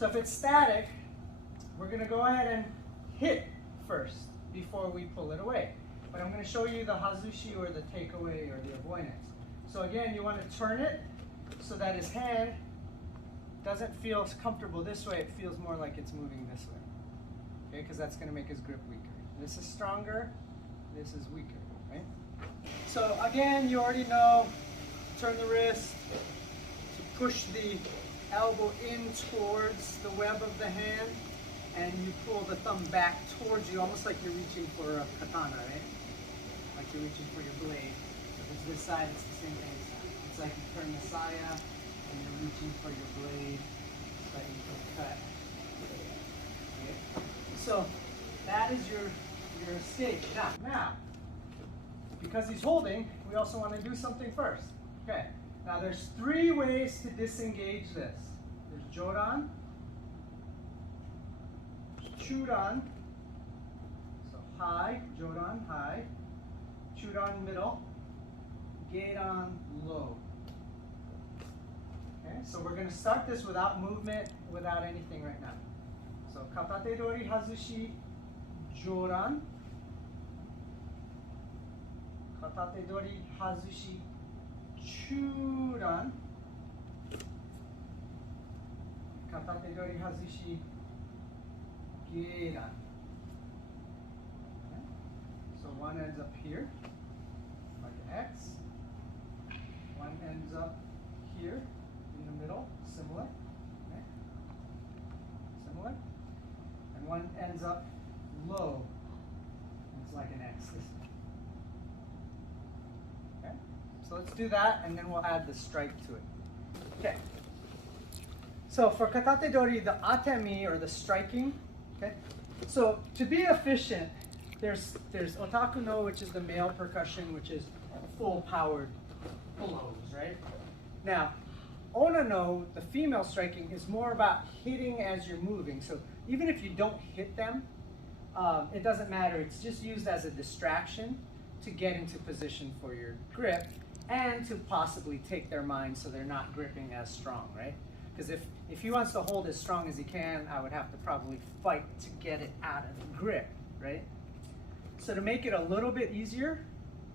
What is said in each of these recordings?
So if it's static, we're going to go ahead and hit first before we pull it away. But I'm going to show you the Hazushi or the takeaway or the avoidance. So again, you want to turn it so that his hand doesn't feel comfortable this way. It feels more like it's moving this way. Okay, because that's going to make his grip weaker. This is stronger, this is weaker, right? So again, you already know, turn the wrist to push the elbow in towards the web of the hand, and you pull the thumb back towards you, almost like you're reaching for a katana, right? Like you're reaching for your blade. If it's this side, it's the same thing. It's like you turn the saya, and you're reaching for your blade, so that you can cut. Okay? So that is your escape. Now, because he's holding, we also want to do something first. Okay. Now there's 3 ways to disengage this. There's jodan, chudan, so high, jodan, high, chudan, middle, geidan, low. Okay, so we're going to start this without movement, without anything right now. So Katatedori Hazushi jodan, Katatedori Hazushi chudan, Katatedori Hazushi geidan. Okay. So one ends up here, like an X. One ends up here in the middle, similar. Okay. Similar. And one ends up low. It's like an X. Okay. So let's do that, and then we'll add the strike to it. Okay. So for Katatedori, the Atemi, or the striking, okay. So to be efficient, there's otaku no, which is the male percussion, which is full powered blows, right? Now, ona no, the female striking, is more about hitting as you're moving. So even if you don't hit them, it doesn't matter. It's just used as a distraction to get into position for your grip and to possibly take their mind so they're not gripping as strong, right? Because if he wants to hold as strong as he can, I would have to probably fight to get it out of the grip, right? So to make it a little bit easier,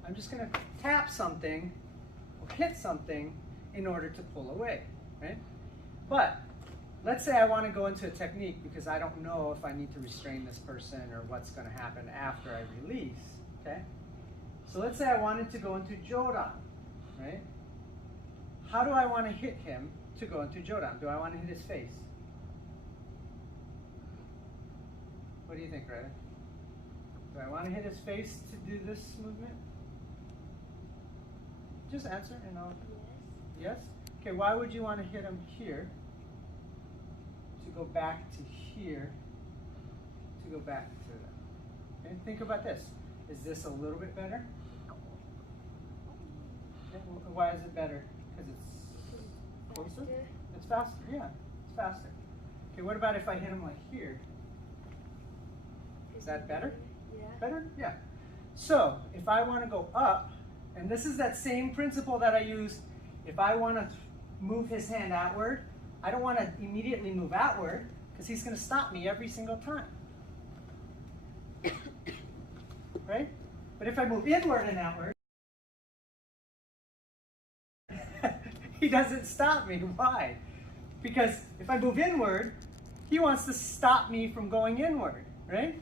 I'm just going to tap something or hit something in order to pull away, right? But let's say I want to go into a technique because I don't know if I need to restrain this person or what's going to happen after I release, okay? So let's say I wanted to go into jodan, right? How do I want to hit him to go into jodan? Do I want to hit his face? What do you think, Ryder? Do I want to hit his face to do this movement? Just answer and I'll... Yes? Okay, why would you want to hit him here? To go back to here, to go back to that. Okay, think about this. Is this a little bit better? Okay, why is it better? Because it's closer? It's faster, yeah, it's faster. Okay, what about if I hit him like here? Is that better? Yeah. Better? Yeah. So, if I want to go up, and this is that same principle that I use if I want to move his hand outward, I don't want to immediately move outward because he's going to stop me every single time. Right? But if I move inward and outward, he doesn't stop me. Why? Because if I move inward, he wants to stop me from going inward, right?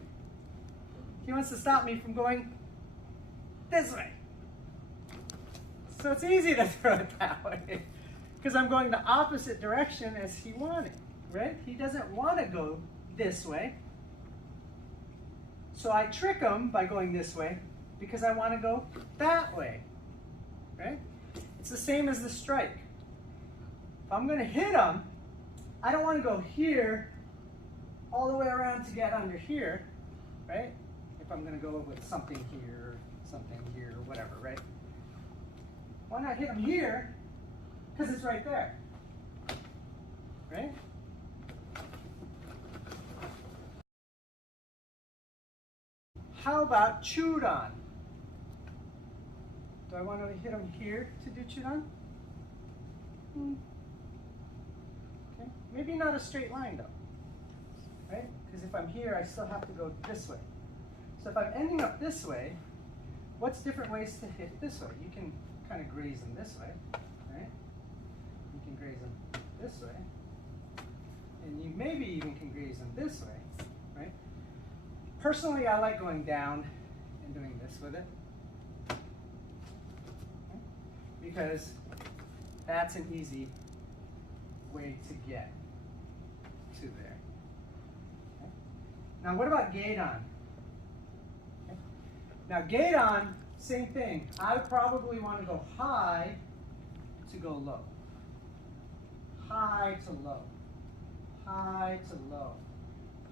He wants to stop me from going this way. So it's easy to throw it that way because I'm going the opposite direction as he wanted, right? He doesn't want to go this way. So I trick him by going this way because I want to go that way, right? It's the same as the strike. If I'm going to hit him, I don't want to go here all the way around to get under here, right? If I'm going to go with something here, or whatever, right? Why not hit him here? Because it's right there, right? How about chudan? Do I want to hit him here to do chudan? Okay. Maybe not a straight line though, right? Because if I'm here, I still have to go this way. So if I'm ending up this way, what's different ways to hit this way? You can kind of graze them this way, right? You can graze them this way. And you maybe even can graze them this way, right? Personally, I like going down and doing this with it. Because that's an easy way to get to there. Okay. Now what about gate on? Okay. Now gate on, same thing. I would probably want to go high to go low. High to low. High to low.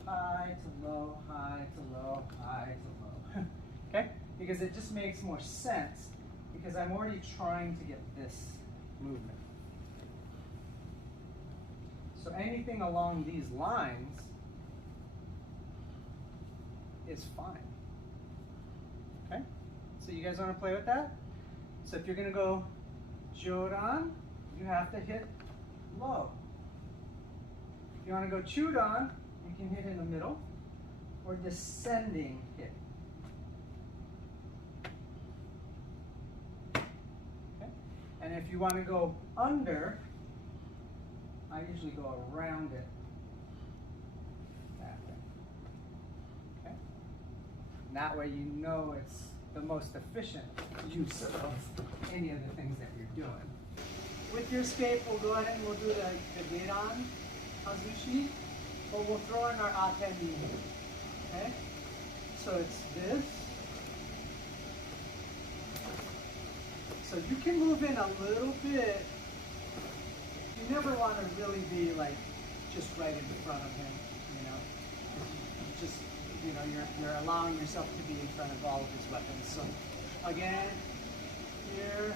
High to low, high to low, high to low. Okay? Because it just makes more sense because I'm already trying to get this movement. So anything along these lines is fine. Okay? So you guys want to play with that? So if you're going to go jodan, you have to hit low. If you want to go chudan, you can hit in the middle or descending hit. Okay? And if you want to go under, I usually go around it that way. Okay? And that way you know it's the most efficient use of any of the things that you're doing. With your escape, we'll go ahead and we'll do the Katatedori Hazushi, but we'll throw in our Atemi. Okay? So it's this. So you can move in a little bit. You never want to really be like just right in front of him, you know. Just, you know, you're allowing yourself to be in front of all of his weapons. So again, here.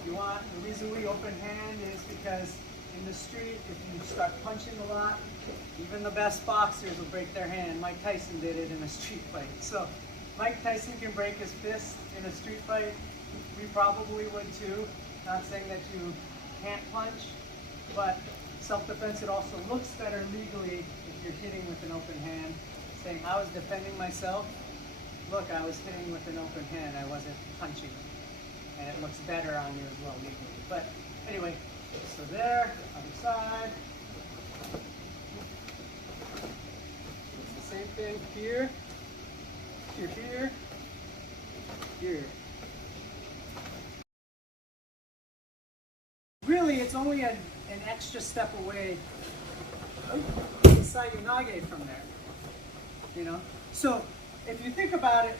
If you want, the reason we open hand is because in the street, if you start punching a lot, even the best boxers will break their hand. Mike Tyson did it in a street fight. So Mike Tyson can break his fist in a street fight. We probably would too. Not saying that you can't punch, but self-defense, it also looks better legally if you're hitting with an open hand. Saying, I was defending myself. Look, I was hitting with an open hand. I wasn't punching. And it looks better on you as well legally. But anyway, so there, other side. It's the same thing here, here, here, here. Really, it's only an extra step away Sayonage from there, you know? So if you think about it,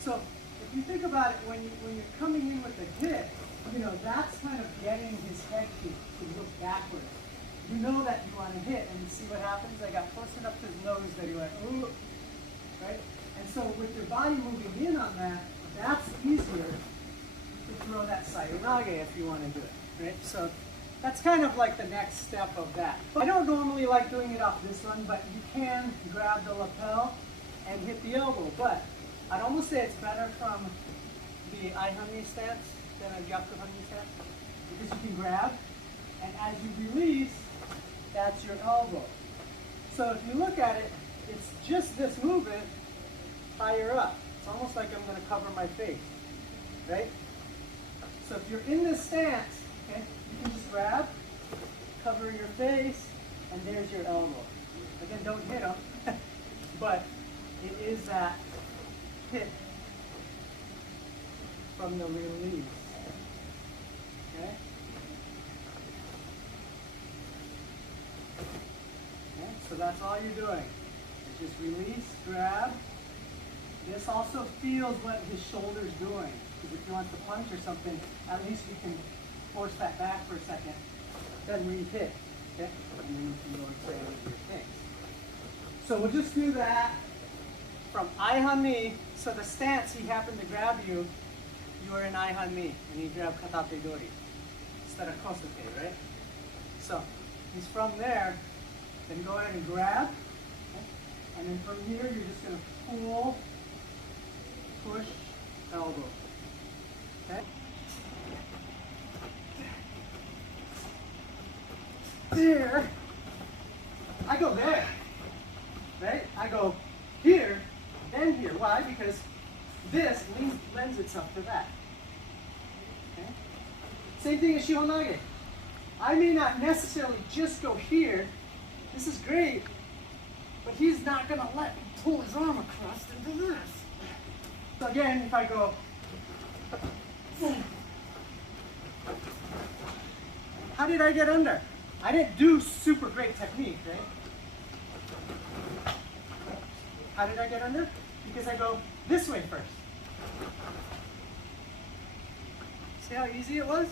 so if you think about it, when you're coming in with a hit, you know, that's kind of getting his head to look backwards. You know that you want to hit, and you see what happens? I got close enough to his nose that he went, ooh, right? And so with your body moving in on that, that's easier to throw that Sayonage if you want to do it, right? So that's kind of like the next step of that. I don't normally like doing it off this one, but you can grab the lapel and hit the elbow. But I'd almost say it's better from the Ihami stance than a Yakuhami stance because you can grab, and as you release, that's your elbow. So if you look at it, it's just this movement higher up. It's almost like I'm going to cover my face, right? So if you're in this stance, okay, you can just grab, cover your face, and there's your elbow. Again, don't hit them, but it is that hit from the release. Okay? Okay, so that's all you're doing. It's just release, grab. This also feels what his shoulder's doing. Because if he wants to punch or something, at least we can force that back for a second, then re-hit. Okay? And then you can go and play with your things. So we'll just do that from Ihami. So the stance, he happened to grab you, you were in Ihami, and he grabbed Katatedori instead of Kosuke, right? So he's from there, then go ahead and grab, okay? And then from here, you're just going to pull, push, elbow. Okay? there, I go there, right? I go here, then here. Why? Because this lends itself to that. Okay? Same thing as Shihonage. I may not necessarily just go here. This is great, but he's not going to let me pull his arm across into this. So again, if I go, how did I get under? I didn't do super great technique, right? How did I get under? Because I go this way first. See how easy it was?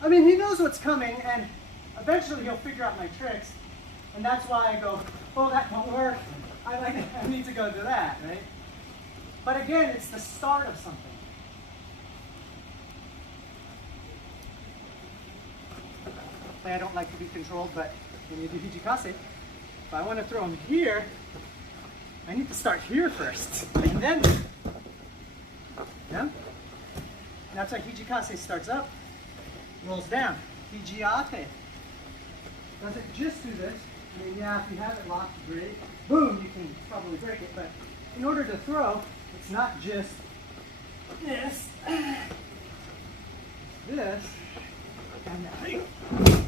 I mean, he knows what's coming, and eventually he'll figure out my tricks, and that's why I go, oh, that won't work. I need to go do that, right? But again, it's the start of something. I don't like to be controlled, but when you do Hijikase, if I want to throw him here, I need to start here first, and then, yeah? And that's why Hijikase starts up, rolls down. Hijiate. Doesn't just do this. I mean, yeah, if you have it locked, great. Boom, you can probably break it, but in order to throw, it's not just this, this, and that.